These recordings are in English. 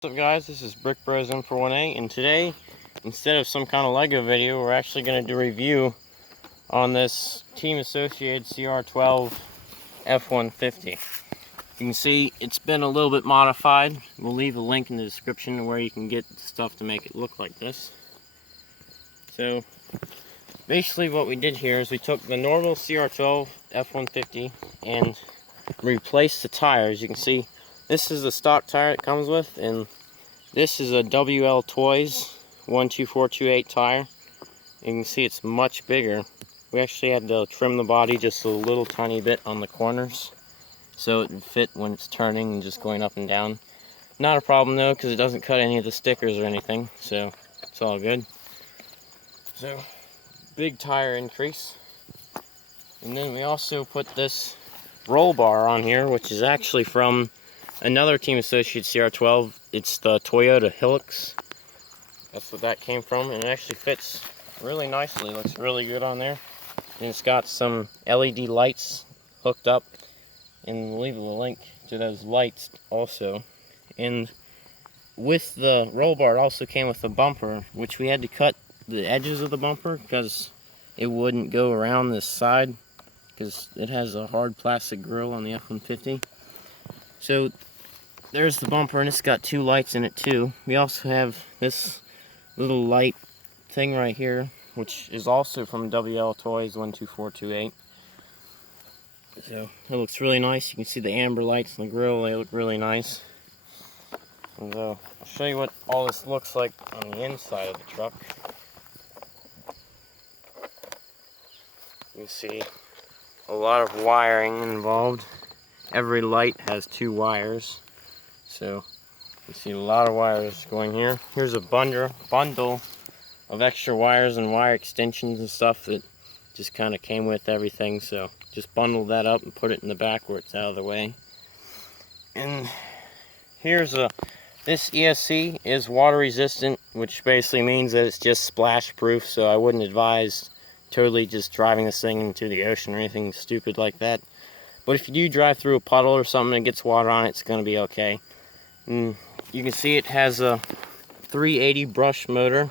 What's up guys, this is brickbros M41A, and today, instead of some kind of Lego video, we're actually going to do a review on this Team Associated Cr12 F-150. You can see it's been a little bit modified. We'll leave a link in the description where you can get stuff to make it look like this. So, basically what we did here is we took the normal Cr12 F-150 and replaced the tires. You can see this is the stock tire it comes with, and this is a WL Toys 12428 tire. You can see it's much bigger. We actually had to trim the body just a little tiny bit on the corners so it would fit when it's turning and just going up and down. Not a problem though, because it doesn't cut any of the stickers or anything, so it's all good. So, big tire increase. And then we also put this roll bar on here, which is actually from another Team Associated Cr12. It's the Toyota Hilux. That's what that came from, and it actually fits really nicely. Looks really good on there. And it's got some LED lights hooked up, and we'll leave a link to those lights also. And with the roll bar, it also came with a bumper, which we had to cut the edges of the bumper because it wouldn't go around this side because it has a hard plastic grill on the F-150. So there's the bumper, and it's got two lights in it too. We also have this little light thing right here, which is also from WL Toys 12428. So it looks really nice. You can see the amber lights on the grill, they look really nice. And I'll show you what all this looks like on the inside of the truck. You can see a lot of wiring involved. Every light has two wires. So you see a lot of wires going here. Here's a bundle of extra wires and wire extensions and stuff that just kind of came with everything. So just bundle that up and put it in the back where it's out of the way. And here's this ESC is water resistant, which basically means that it's just splash proof. So I wouldn't advise totally just driving this thing into the ocean or anything stupid like that. But if you do drive through a puddle or something and gets water on it, it's going to be okay. And you can see it has a 380 brush motor,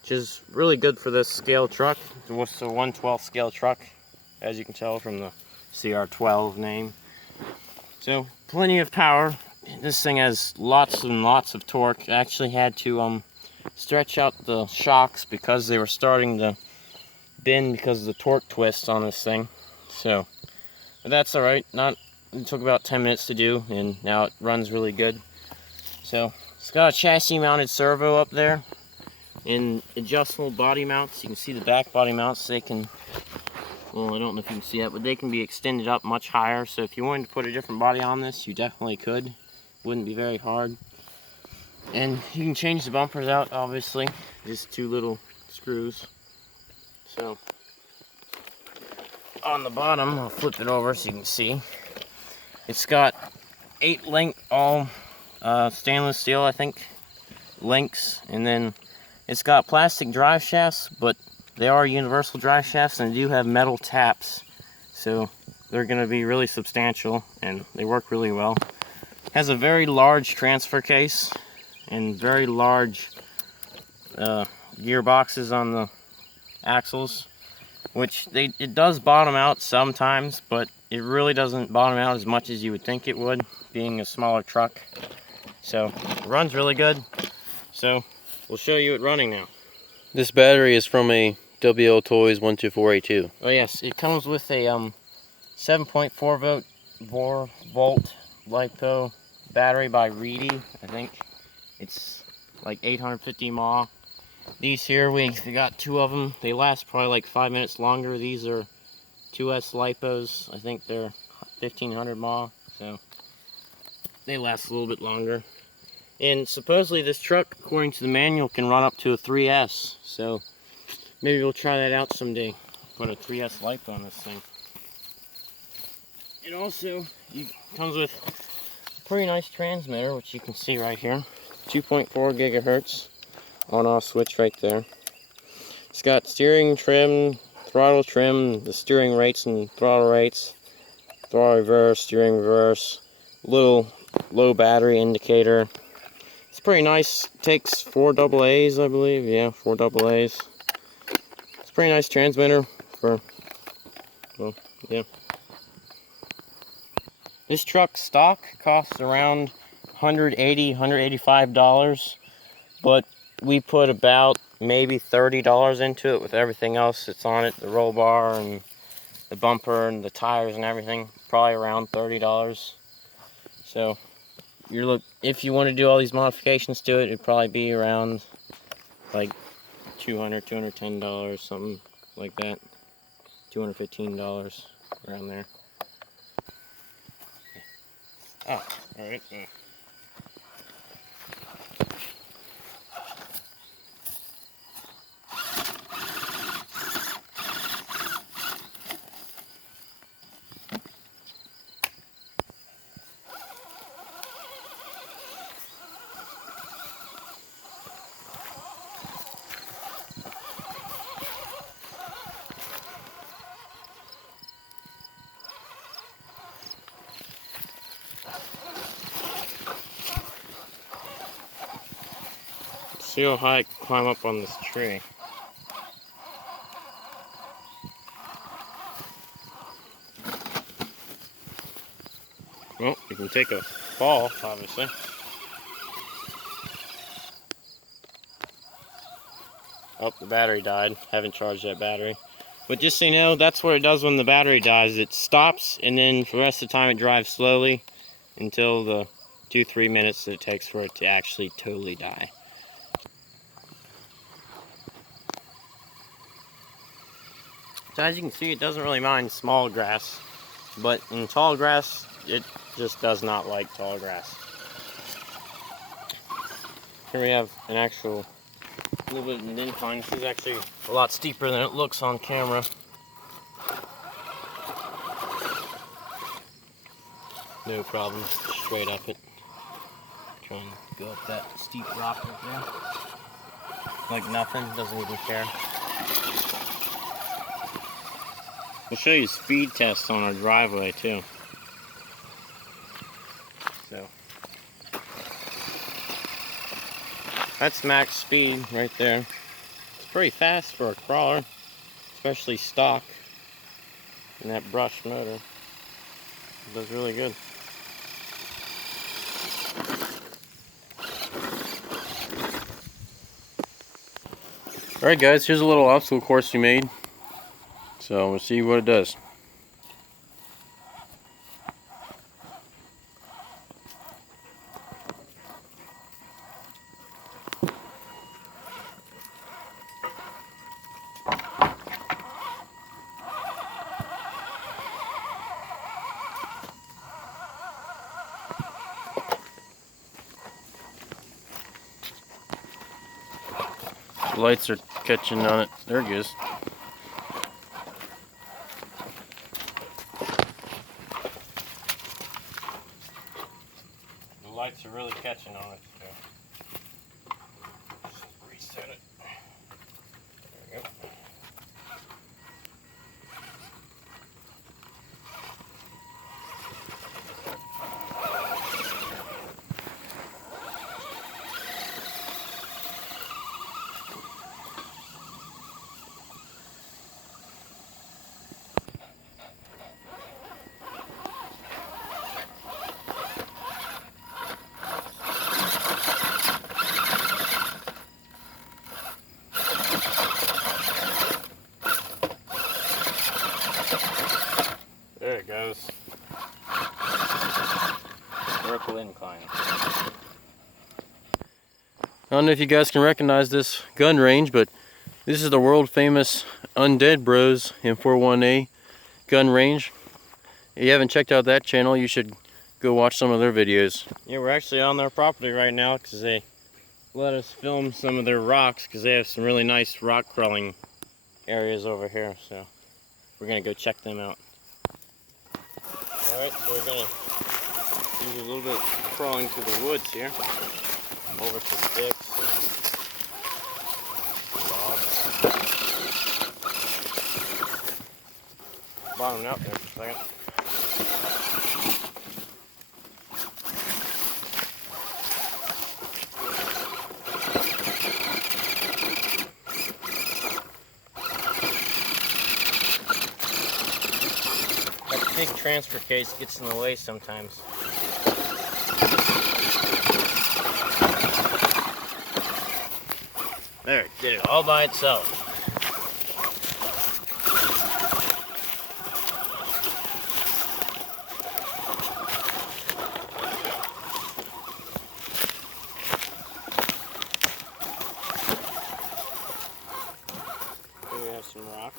which is really good for this scale truck. It's a 1/12 scale truck, as you can tell from the Cr12 name. So plenty of power. This thing has lots and lots of torque. I actually had to stretch out the shocks because they were starting to bend because of the torque twist on this thing. So, but that's alright. It took about 10 minutes to do, and now it runs really good. So it's got a chassis mounted servo up there and adjustable body mounts. You can see the back body mounts. They can, well, I don't know if you can see that, but they can be extended up much higher. So if you wanted to put a different body on this, you definitely could. Wouldn't be very hard. And you can change the bumpers out, obviously. Just two little screws. So on the bottom, I'll flip it over so you can see. It's got 8 link, all stainless steel, I think, links, and then it's got plastic drive shafts, but they are universal drive shafts, and they do have metal taps, so they're going to be really substantial, and they work really well. It has a very large transfer case, and very large gearboxes on the axles, which it does bottom out sometimes, but it really doesn't bottom out as much as you would think it would, being a smaller truck. So it runs really good. So we'll show you it running now. This battery is from a WL Toys 12482. Oh yes, it comes with a 7.4 volt LiPo battery by Reedy. I think it's like 850 mAh. These here, we got 2 of them. They last probably like 5 minutes longer. These are 2S LiPos. I think they're 1500 mAh, so they last a little bit longer. And supposedly this truck, according to the manual, can run up to a 3S. So maybe we'll try that out someday. Put a 3S LiPo on this thing. It also comes with a pretty nice transmitter, which you can see right here. 2.4 gigahertz. On-off switch right there. It's got steering trim, throttle trim, the steering rates and throttle rates, throttle reverse, steering reverse, little low battery indicator. It's pretty nice. Takes 4 AA's, I believe. Yeah, 4 AA's. It's a pretty nice transmitter for, well, yeah. This truck stock costs around $180, $185, but we put about maybe $30 into it with everything else that's on it, the roll bar and the bumper and the tires and everything, probably around $30. So if you want to do all these modifications to it, it'd probably be around like $200, $210, something like that. $215 around there. Oh, alright. See how high I can climb up on this tree. Well, you can take a fall, obviously. Oh, the battery died. Haven't charged that battery. But just so you know, that's what it does when the battery dies. It stops, and then for the rest of the time it drives slowly until the 2-3 minutes that it takes for it to actually totally die. So as you can see, it doesn't really mind small grass, but in tall grass, it just does not like tall grass. Here we have an actual little bit of an incline. This is actually a lot steeper than it looks on camera. No problem, straight up it. Trying to go up that steep rock right there. Like nothing, doesn't even care. We'll show you speed tests on our driveway too. So that's max speed right there. It's pretty fast for a crawler, especially stock. And that brushed motor does really good. Alright guys, here's a little obstacle course we made. So we'll see what it does. The lights are catching on it. There it goes. The lights are really catching on it. So just reset it. There we go. There it goes. Vertical incline. I don't know if you guys can recognize this gun range, but this is the world famous Undead Bros M41A gun range. If you haven't checked out that channel, you should go watch some of their videos. Yeah, we're actually on their property right now because they let us film some of their rocks because they have some really nice rock crawling areas over here. So we're going to go check them out. Alright, so we're going to do a little bit of crawling through the woods here. Over to sticks and logs. Bottoming out there for a second. big transfer case gets in the way sometimes. There, it did it all by itself. Here we have some rock.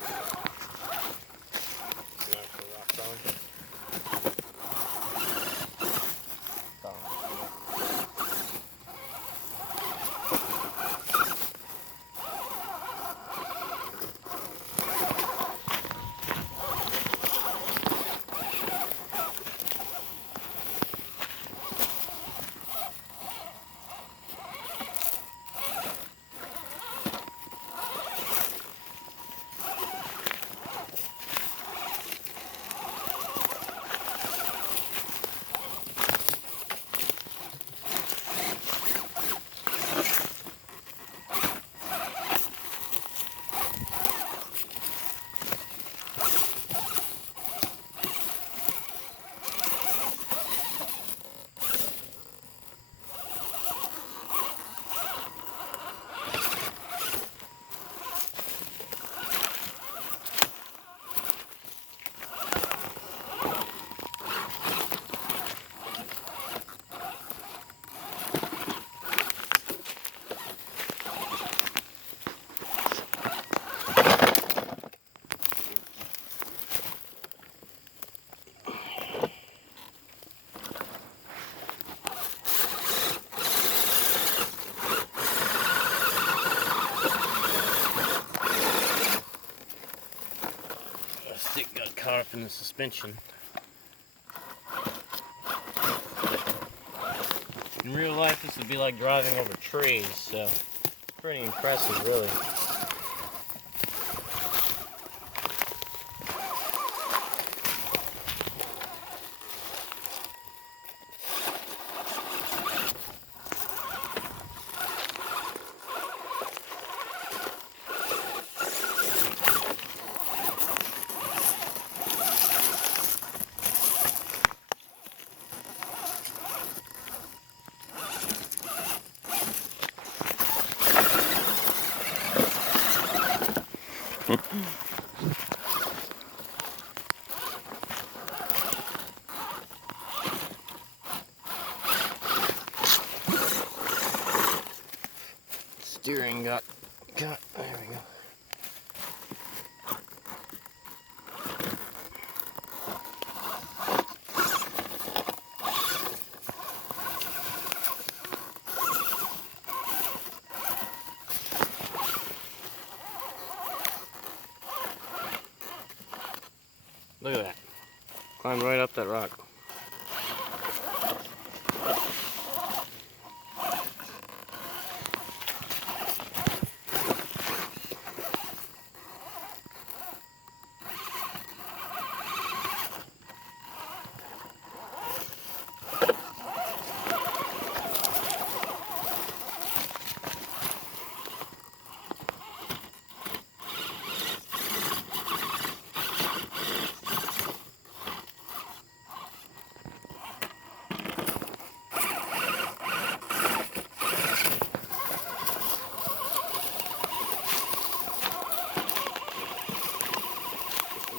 Stick got caught up in the suspension. In real life, this would be like driving over trees, so pretty impressive, really. Steering got, there we go. Look at that. Climbed right up that rock.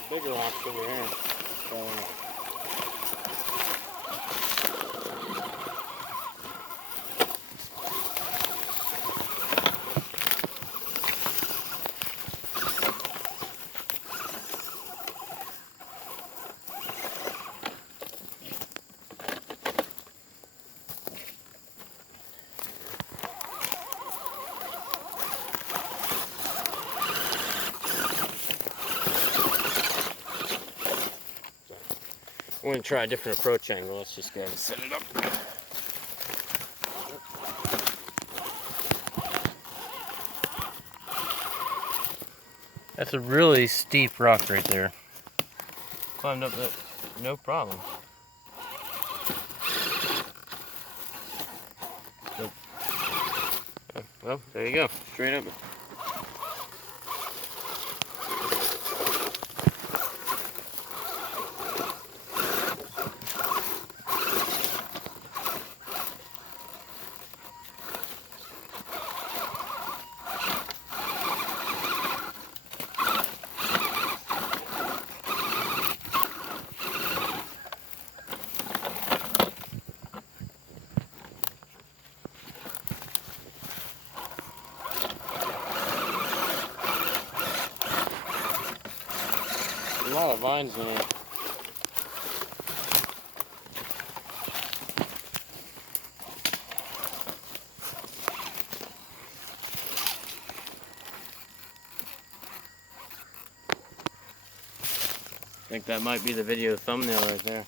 Bigger rocks over here. We're going to try a different approach angle. Let's just go ahead and set it up. That's a really steep rock right there. Climbed up that, no problem. Nope. Well, there you go. Straight up. lot of vines in here. I think that might be the video thumbnail right there.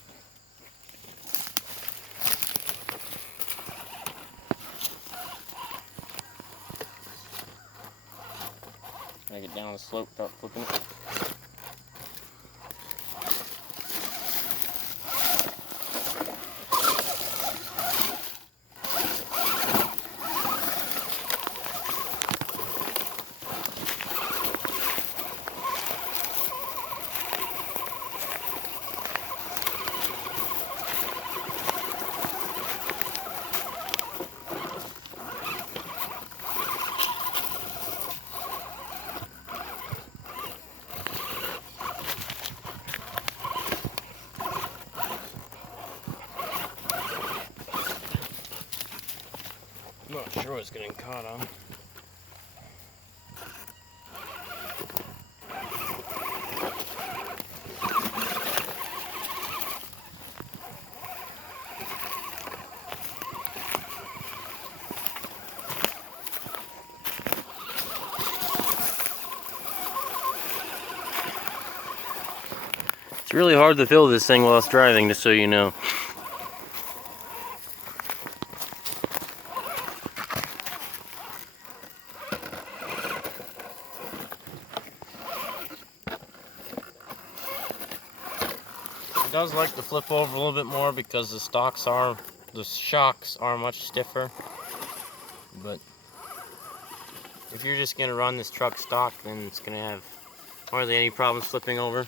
I get down the slope, start flipping it. I'm not sure what's getting caught on. It's really hard to fill this thing while it's driving, just so you know. It does like to flip over a little bit more because the shocks are much stiffer. But if you're just gonna run this truck stock, then it's gonna have hardly any problems flipping over.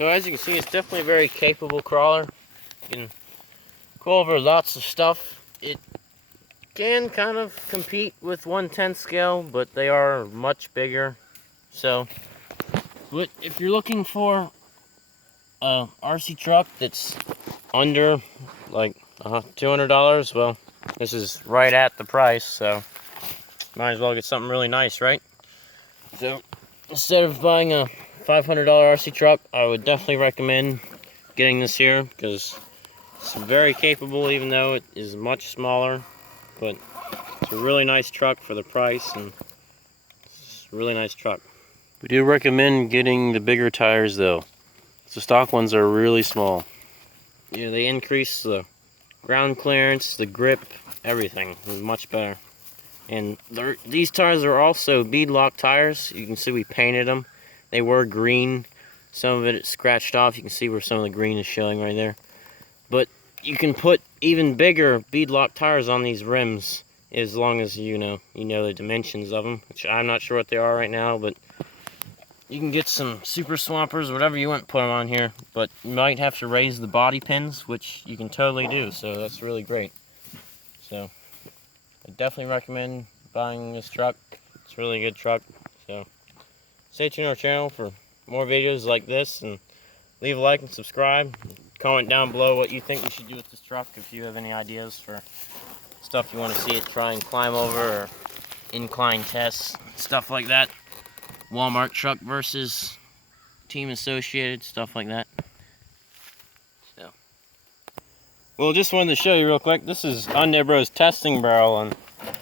So as you can see, it's definitely a very capable crawler. You can go over lots of stuff. It can kind of compete with 1/10 scale, but they are much bigger. So, but if you're looking for a RC truck that's under like $200, well, this is right at the price. So, might as well get something really nice, right? So, instead of buying a $500 RC truck, I would definitely recommend getting this here because it's very capable, even though it is much smaller. But it's a really nice truck for the price, and it's a really nice truck. We do recommend getting the bigger tires though. The stock ones are really small. Yeah, they increase the ground clearance, the grip, everything is much better. And these tires are also bead lock tires. You can see we painted them. They were green. Some of it is scratched off. You can see where some of the green is showing right there. But you can put even bigger bead lock tires on these rims as long as you know the dimensions of them, which I'm not sure what they are right now, but you can get some super swampers, whatever you want, put them on here. But you might have to raise the body pins, which you can totally do, so that's really great. So I definitely recommend buying this truck. It's a really good truck. So stay tuned to our channel for more videos like this, and leave a like and subscribe. Comment down below what you think we should do with this truck, if you have any ideas for stuff you want to see it try and climb over, or incline tests, stuff like that. Walmart truck versus Team Associated, stuff like that. So, well, just wanted to show you real quick. This is Untitled Bro's testing barrel, and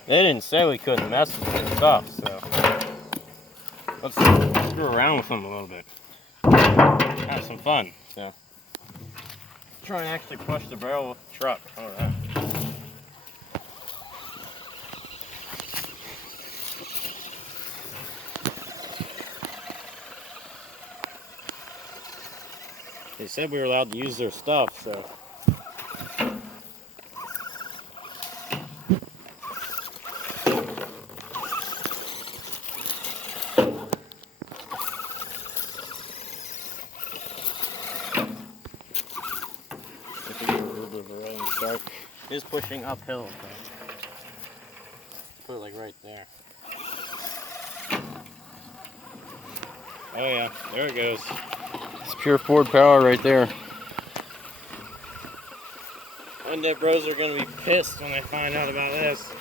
they didn't say we couldn't mess with this stuff, so let's screw around with them a little bit. Have some fun. So, try and actually push the barrel with the truck. How about that? They said we were allowed to use their stuff, so. It is pushing uphill, so put it like right there. Oh yeah, there it goes. It's pure Ford power right there. Undead bros are gonna be pissed when they find out about this.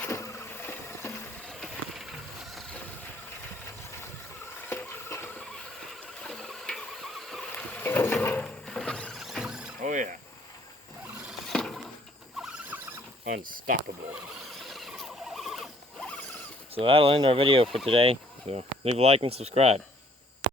Oh yeah. Unstoppable. So that'll end our video for today. So leave a like and subscribe.